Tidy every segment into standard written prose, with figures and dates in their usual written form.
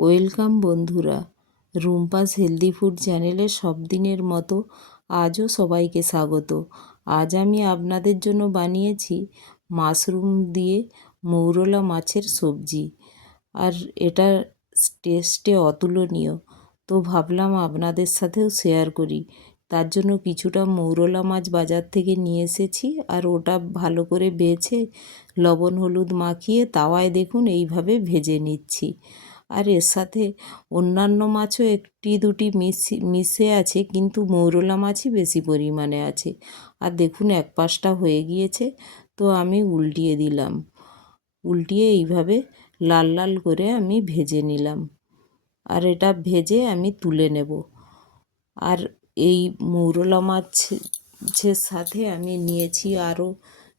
Welcome বন্ধুরা, Rumpa's healthy food চ্যানেলে সব দিনের মতো আজও সবাইকে স্বাগত। আজ আমি আপনাদের জন্য বানিয়েছি মাশরুম দিয়ে মৌরলা মাছের সবজি, আর এটা টেস্টে অতুলনীয়। তো ভাবলাম আপনাদের সাথেও শেয়ার করি। তার জন্য কিছুটা মৌরলা মাছ বাজার থেকে নিয়ে এসেছি, আর ওটা ভালো করে বেছে লবণ হলুদ মাখিয়ে তাওয়ায় দেখুন এইভাবে ভেজে নিচ্ছি। আর এর সাথে অন্যান্য মাছও একটি দুটি মিশে আছে, কিন্তু মৌরলা মাছই বেশি পরিমাণে আছে। আর দেখুন এক পাশটা হয়ে গিয়েছে, তো আমি উল্টিয়ে দিলাম। উল্টিয়ে এইভাবে লাল লাল করে আমি ভেজে নিলাম, আর এটা ভেজে আমি তুলে নেব। আর এই মৌরলা মাছের সাথে আমি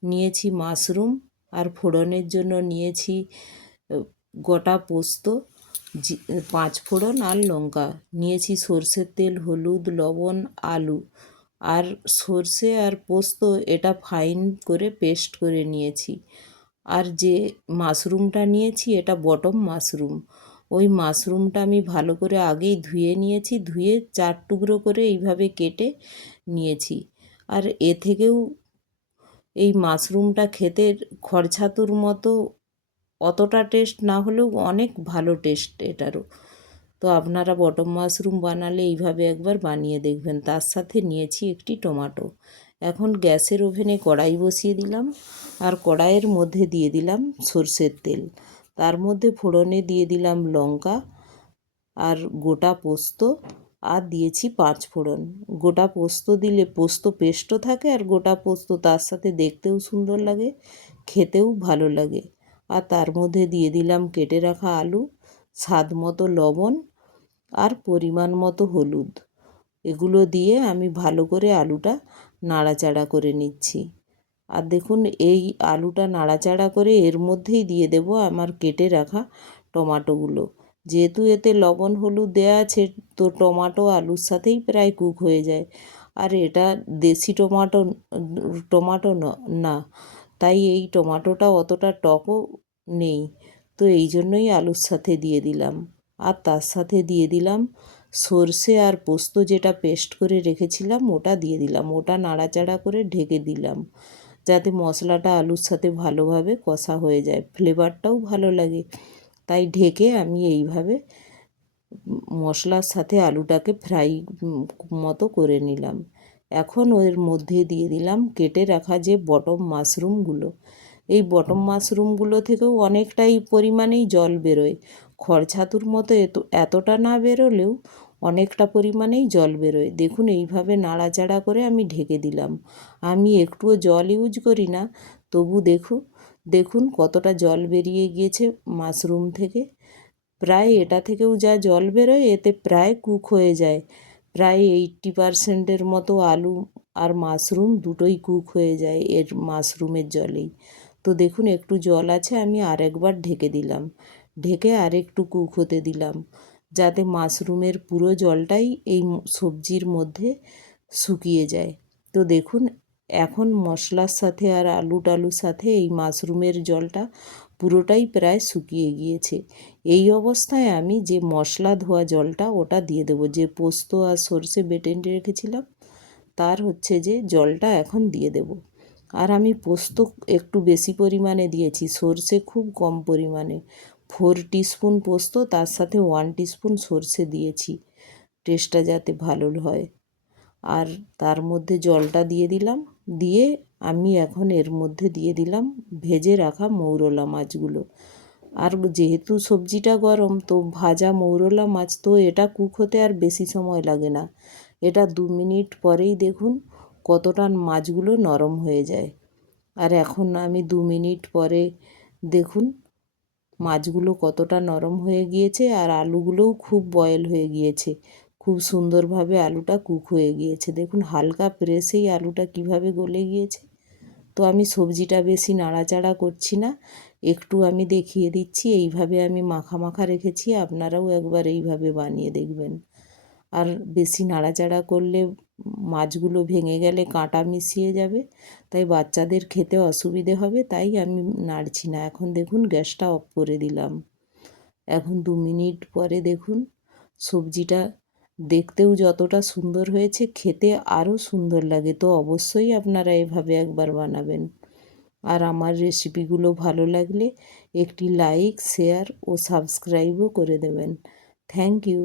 নিয়েছি মাশরুম, আর ফোড়নের জন্য নিয়েছি গোটা পোস্ত, 5 ফোড়ন আর লঙ্কা নিয়েছি, সর্ষের তেল, হলুদ, লবণ, আলু আর সর্ষে আর পোস্ত এটা ফাইন করে পেস্ট করে নিয়েছি। আর যে মাশরুমটা নিয়েছি এটা বটম মাশরুম। ওই মাশরুমটা আমি ভালো করে আগেই ধুয়ে নিয়েছি, ধুয়ে 4 টুকরো করে এইভাবে কেটে নিয়েছি। আর এ থেকেও এই মাশরুমটা খেতে খরছাতুর মতো অতটা টেস্ট না হলেও অনেক ভালো টেস্ট এটারও। তো আপনারা বটম মাশরুম বানালে এইভাবে একবার বানিয়ে দেখবেন। তার সাথে নিয়েছি একটি টমেটো। এখন গ্যাসের ওভেনে কড়াই বসিয়ে দিলাম, আর কড়াইয়ের মধ্যে দিয়ে দিলাম সর্ষের তেল। তার মধ্যে ফোড়নে দিয়ে দিলাম লঙ্কা আর গোটা পোস্ত, আর দিয়েছি 5 ফোড়ন। গোটা পোস্ত দিলে পোস্ত পেস্টও থাকে, আর গোটা পোস্ত তার সাথে দেখতেও সুন্দর লাগে, খেতেও ভালো লাগে। আর তার মধ্যে দিয়ে দিলাম কেটে রাখা আলু, স্বাদ মতো লবণ আর পরিমাণ মতো হলুদ। এগুলো দিয়ে আমি ভালো করে আলুটা নাড়াচাড়া করে নিচ্ছি। আর দেখুন এই আলুটা নাড়াচাড়া করে এর মধ্যেই দিয়ে দেব আমার কেটে রাখা টমাটোগুলো। যেহেতু এতে লবণ হলুদ দেওয়া আছে, তো টমাটো আলুর সাথেই প্রায় কুক হয়ে যায়। আর এটা দেশি টমাটো না, তাই এই টমাটোটা অতটা টকও নেই, তো এই জন্যই আলুর সাথে দিয়ে দিলাম। আর তার সাথে দিয়ে দিলাম সর্ষে আর পোস্ত যেটা পেস্ট করে রেখেছিলাম, ওটা দিয়ে দিলাম। ওটা নাড়াচাড়া করে ঢেকে দিলাম, যাতে মশলাটা আলুর সাথে ভালোভাবে কষা হয়ে যায়, ফ্লেভারটাও ভালো লাগে। তাই ঢেকে আমি এইভাবে মশলার সাথে আলুটাকে ফ্রাই মতো করে নিলাম। এখন এর মধ্যে দিয়ে দিলাম কেটে রাখা যে বটম মাশরুমগুলো। এই বটম মাশরুমগুলো থেকেও অনেকটাই পরিমাণেই জল বেরোয়। খরছাতুর মতো এতটা না বেরোলেও অনেকটা পরিমাণেই জল বেরোয়। দেখুন এইভাবে নাড়াচাড়া করে আমি ঢেকে দিলাম। আমি একটুও জল ইউজ করি না, তবু দেখুন কতটা জল বেরিয়ে গিয়েছে মাশরুম থেকে। প্রায় এটা থেকেও যা জল বেরোয় এতে প্রায় কুক হয়ে যায়। প্রায় 80%-এর মতো আলু আর মাশরুম দুটোই কুক হয়ে যায় এর মাশরুমের জলেই। তো দেখুন একটু জল আছে, আমি আরেকবার ঢেকে দিলাম। ঢেকে আরেকটু কুক হতে দিলাম, যাতে মাশরুমের পুরো জলটাই এই সবজির মধ্যে শুকিয়ে যায়। তো দেখুন এখন মশলার সাথে আর আলুর সাথে এই মাশরুমের জলটা পুরোটাই প্রায় শুকিয়ে গিয়েছে। এই অবস্থায় আমি যে মশলা ধোয়া জলটা ওটা দিয়ে দেবো, যে পোস্ত আর সর্ষে বেটে রেখেছিলাম তার যে জলটা এখন দিয়ে দেব। আর আমি পোস্ত একটু বেশি পরিমাণে দিয়েছি, সর্ষে খুব কম পরিমাণে। 4 টিস্পুন পোস্ত, তার সাথে 1 টিস্পুন সর্ষে দিয়েছি, টেস্টটা যাতে ভালো হয়। আর তার মধ্যে জলটা দিয়ে দিলাম, দিয়ে আমি এখন এর মধ্যে দিয়ে দিলাম ভেজে রাখা মৌরলা মাছগুলো। আর যেহেতু সবজিটা গরম, তো ভাজা মৌরলা মাছ, তো এটা কুক হতে আর বেশি সময় লাগে না। এটা 2 মিনিট পরেই দেখুন কতটা মাছগুলো নরম হয়ে যায়। আর এখন আমি 2 মিনিট পরে দেখুন মাছগুলো কতটা নরম হয়ে গিয়েছে, আর আলুগুলোও খুব বয়েল হয়ে গিয়েছে। খুব সুন্দরভাবে আলুটা কুক হয়ে গিয়েছে। দেখুন হালকা প্রেসেই আলুটা কিভাবে গলে গিয়েছে। তো আমি সবজিটা বেশি নাড়াচাড়া করছি না, একটু আমি দেখিয়ে দিচ্ছি। এইভাবে আমি মাখা মাখা রেখেছি, আপনারাও একবার এইভাবে বানিয়ে দেখবেন। আর বেশি নাড়াচাড়া করলে মাছগুলো ভেঙে গেলে কাঁটা মিশিয়ে যাবে, তাই বাচ্চাদের খেতে অসুবিধে হবে, তাই আমি নাড়ছি না। এখন দেখুন গ্যাসটা অফ করে দিলাম। এখন 2 মিনিট পরে দেখুন সবজিটা দেখতেও যতটা সুন্দর হয়েছে, খেতে আরও সুন্দর লাগে। তো অবশ্যই আপনারা এভাবে একবার বানাবেন। আর আমার রেসিপিগুলো ভালো লাগলে একটি লাইক, শেয়ার ও সাবস্ক্রাইবও করে দেবেন। Thank you.